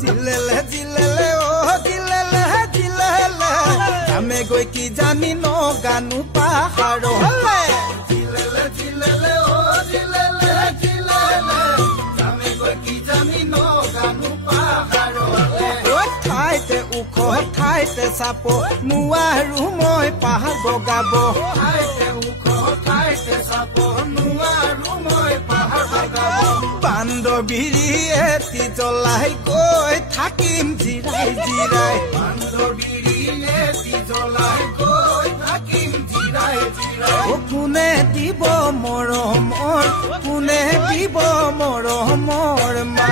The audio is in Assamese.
জিলেলে জিলেলে ও জিলেলে জিলেলে আমি গৈ কি জানি নগানো পাহাৰলে জিলেলে জিলেলে ও জিলেলে জিলেলে আমি গৈ কি জানি নগানো পাহাৰলে ও ঠাইতে উখ ঠাইতে চাপ নোৱাৰো মই পাহাৰ বগাব ঠাইতে উখ ঠাইতে চাপ নোৱাৰো মই পাহাৰ বগাব বান্দৰবিৰিয়ে তি জ্বলাই গৈ থাকিম জিৰাই জিৰাই বান্দৰবিৰিয়ে তি জ্বলাই গৈ থাকিম জিৰাই জিৰাই কোনে দিব মৰমৰ কোনে দিব মৰমৰ মা